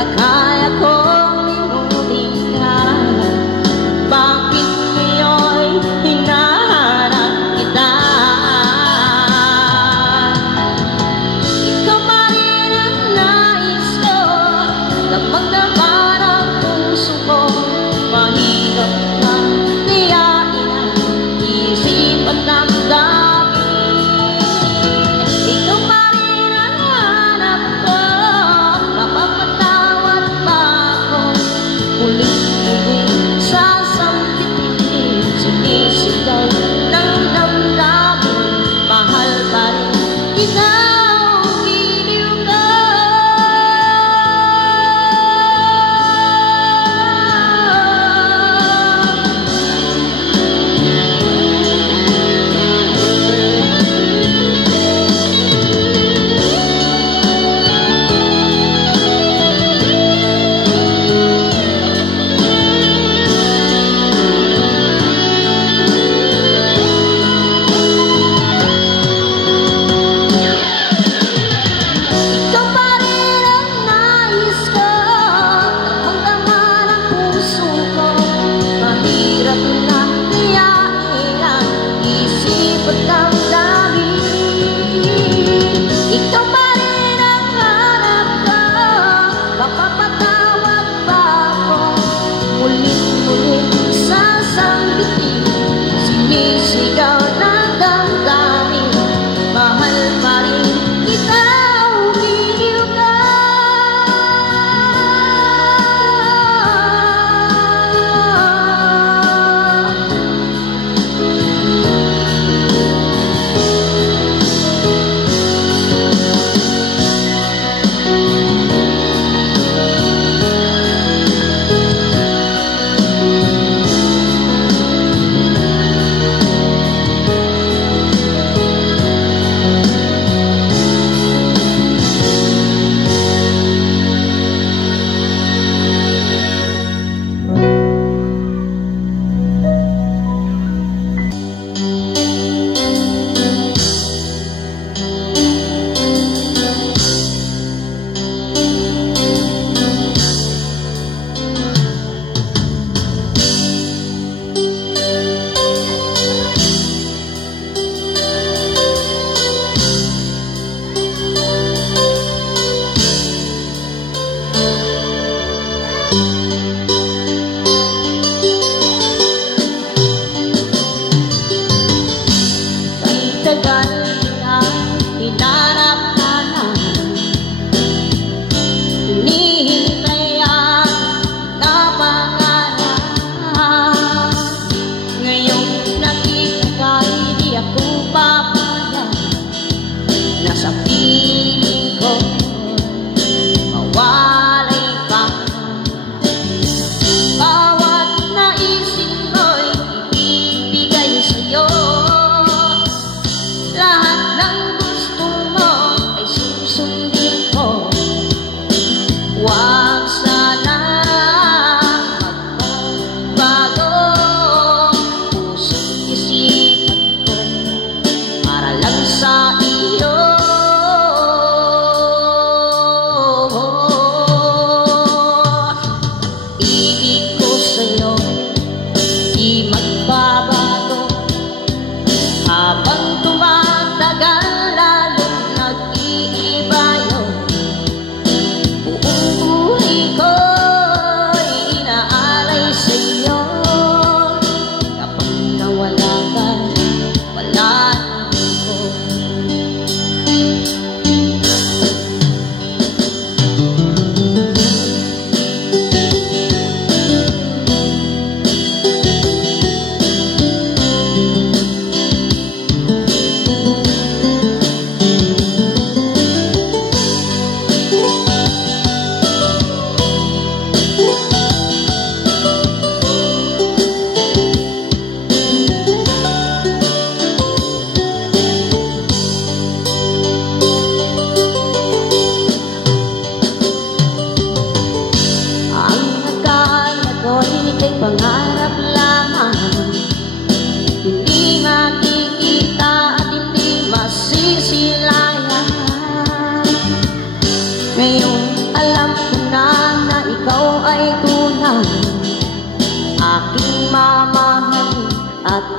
na kaya kong limutin ka. Bakit ngayon hinahanap kita? Ikaw pa rin ang nais ko, damang-dama ng puso ko. Mahirap na tiyain ang isip at damdamin. Ikaw pa rin ang hanap ko, mapapatawad ba ako? Muling-muling sasampitin sa isip daw ng damdamin. Mahal pa rin kita, giliw ka.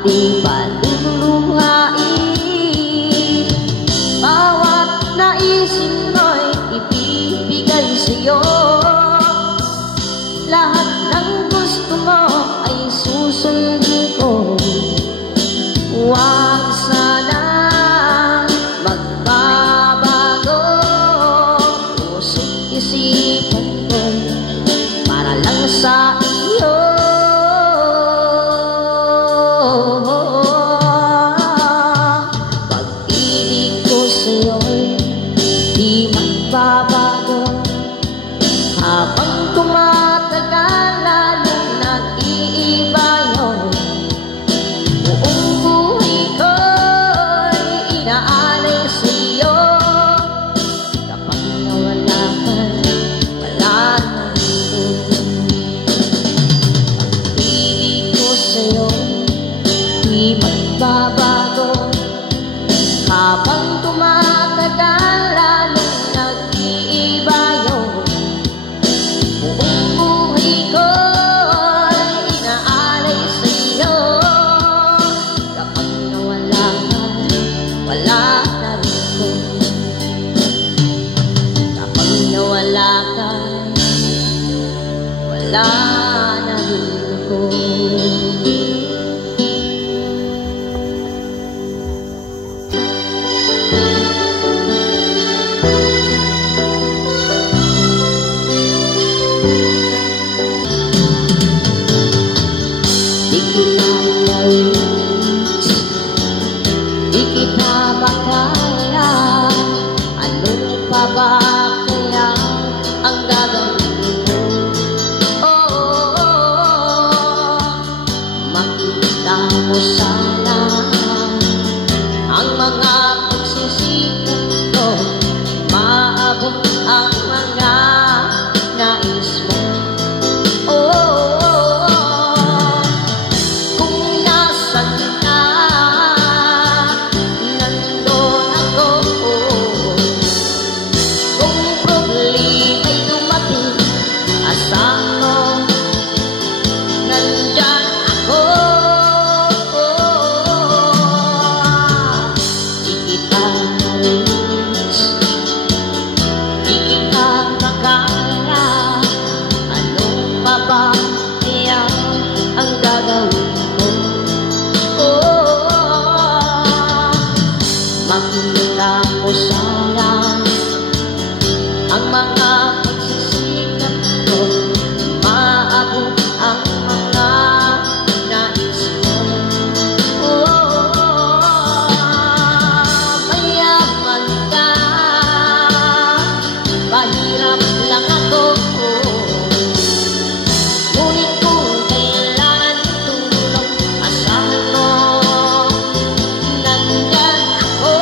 di paluluhain. Bawat naisin mo'y ibibigay sa'yo. Lahat ng gusto mo ay susundin ko. Huwag sana magbabago. Puso't isipan ko para lang sa iyo. Pag-ibig ko sa'yo'y di magbabago. Habang tumatagal lalong nag-iiba yun. Buong buhay ko'y inaalay sa'yo. Kapag nawala ka, wala na ito. Pag-ibig ko sa'yo di magbabago. Habang tumatagal lalong nag-iiba yun. Buong buhay ko'y inaalay sa'yo. Kapag nawala ka, wala na rito. Kapag nawala ka, wala na rito. Di kita malis, di kita makaya. Ano pa ba kaya ang gagawin mo? Makita mo sana ang mga pagsisikap ko. Maabot ang mga nais mo. Makita mo sana ang mga pagsisikap ko. Maabot ang mga nais mo. Mayaman ka, mahirap lang ako. Ngunit kung kailangan tulong, asahan mo, nandyan ako.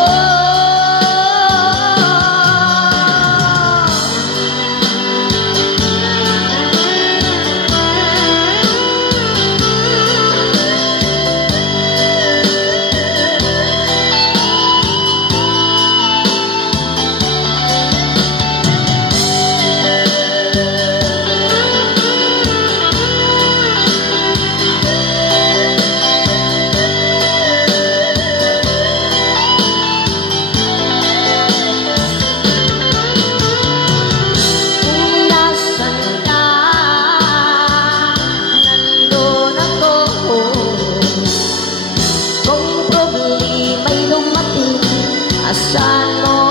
Asahan mo,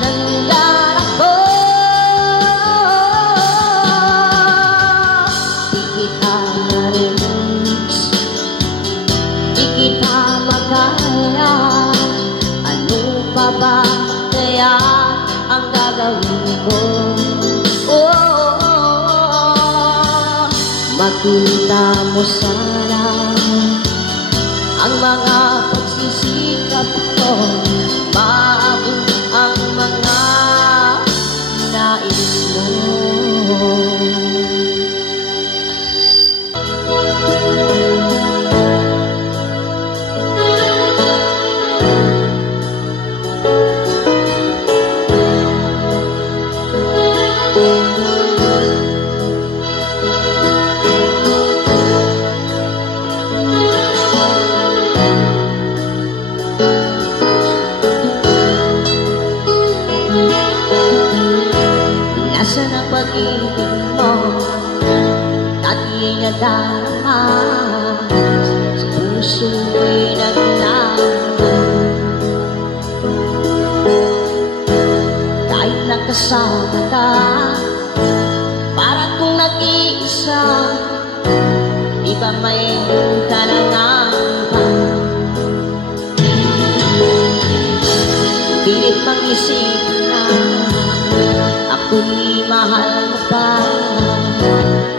nandyan ako. Di kita marinis, di kita magaya. Ano pa ba kaya ang gagawin ko? Makita mo sana ang mga pagsisikap ko. Maabot ang mga nais mo. pag-ibig mo dati nadarama sa puso ko'y naglago. Kahit nakasama ka, para kung nag-iisa, di ba may kalangapan? Pilit mag-isip na ako'y mahal mo pa,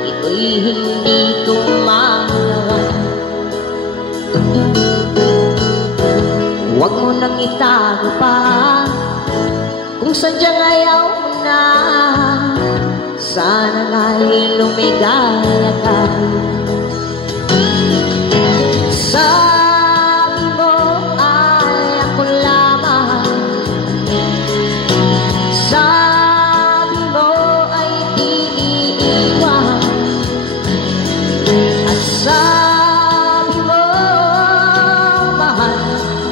ito'y hindi ko magawa. Huwag mo nang itago pa kung sadyang ayaw mo na, sana nga'y lumigaya ka. Sabi mo ay ako lamang, sabi mo ay di iiwan, at sabi mo mahal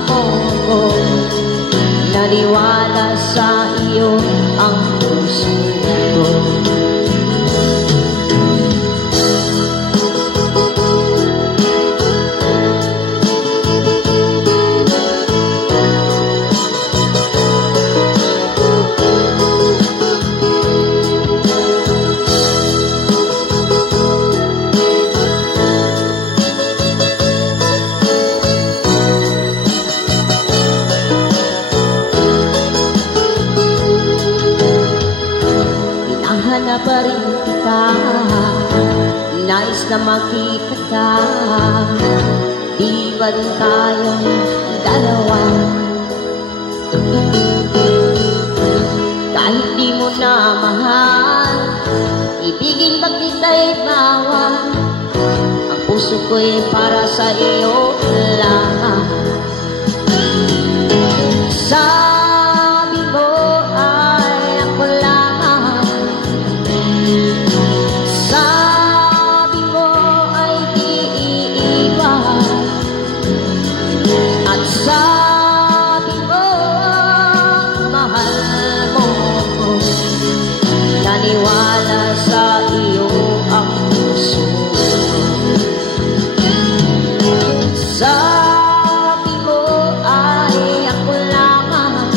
mo ko. Naniwala sa iyo ang puso ko. Na pa rin kita, nais na makita ka, di ba rin tayong dalawa? Kahit di mo na mahal, ibigin ba kita'y bawal, ang puso ko'y para sa iyo lang. Sabi mo ay ako lamang, sabi mo ay di iiwan, at sabi mo mahal mo ko. Naniwala sa iyo ang puso ko. Sabi mo ay ako lamang,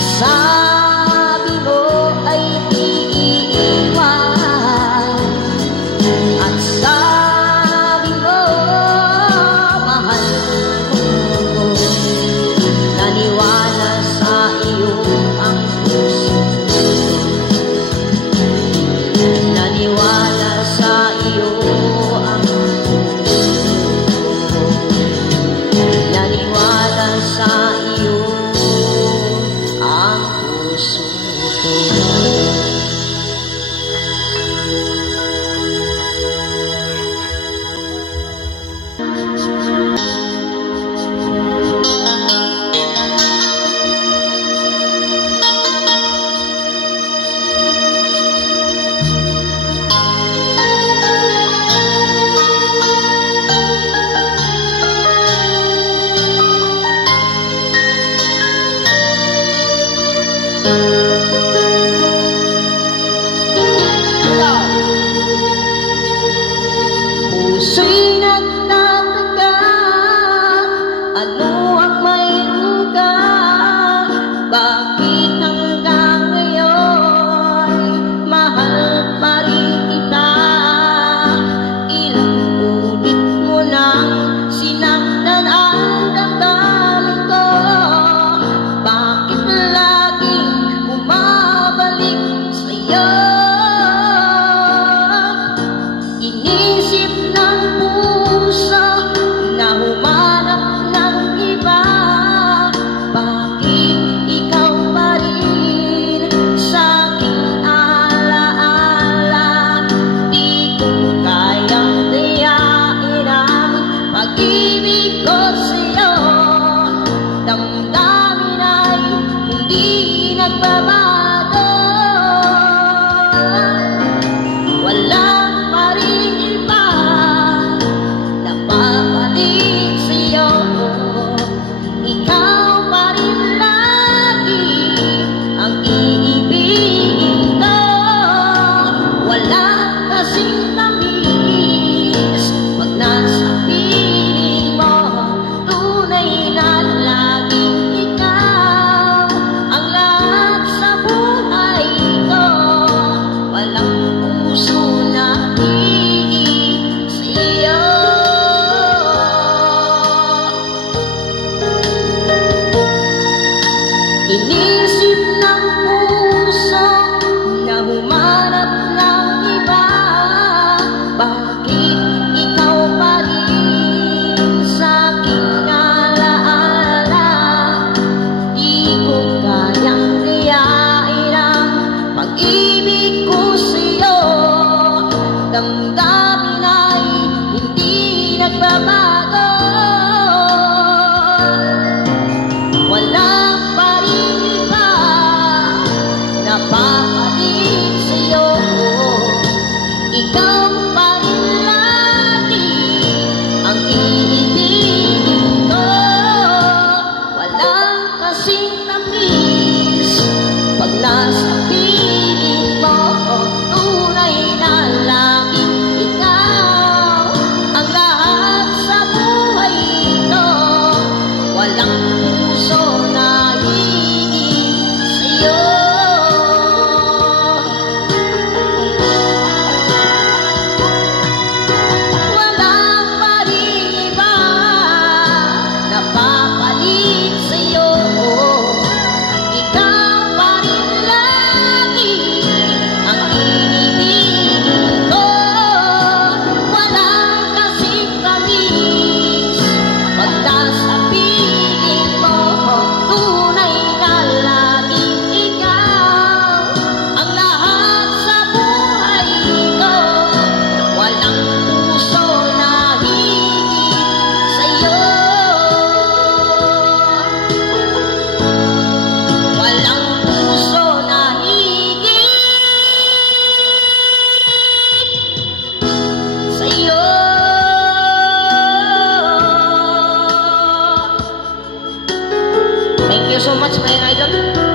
sabi mo ay di iiwan, at sabi mo mahal mo ko. Naniwala sa iyo ang puso ko. Naniwala sa iyo ang puso ko. Naniwala sa iyo ang puso ko. Puso'y nagtataka, ano ang mayroon ka? Bakit hanggang ngayon mahal pa rin kita? Ilang ulit mo nang sinaktan ang damdamin ko. Bakit laging bumabalik sa'yo? Inisip ng puso na humanap ng iba. Bakit ikaw pa rin sa'king alaala? Di ko kayang dayain ang pag-ibig ko sa'yo. Damdamin ay hindi nagbabago. ikaw pa rin lagi ang iibigin ko. Walang kasing tamis pag nasa piling mo. Tunay na laging ikaw ang lahat sa buhay ko. Walang puso na higit sa'yo. Walang pa rin iba na papalit sa'yo. Ikaw pa rin lagi ang iibigin ko. Walang kasing tamis pag nasa piling mo. Tunay na laging ikaw ang lahat sa buhay ko. Walang puso na higit sa'yo. Walang puso na higit sa'yo. Thank you so much, my idol.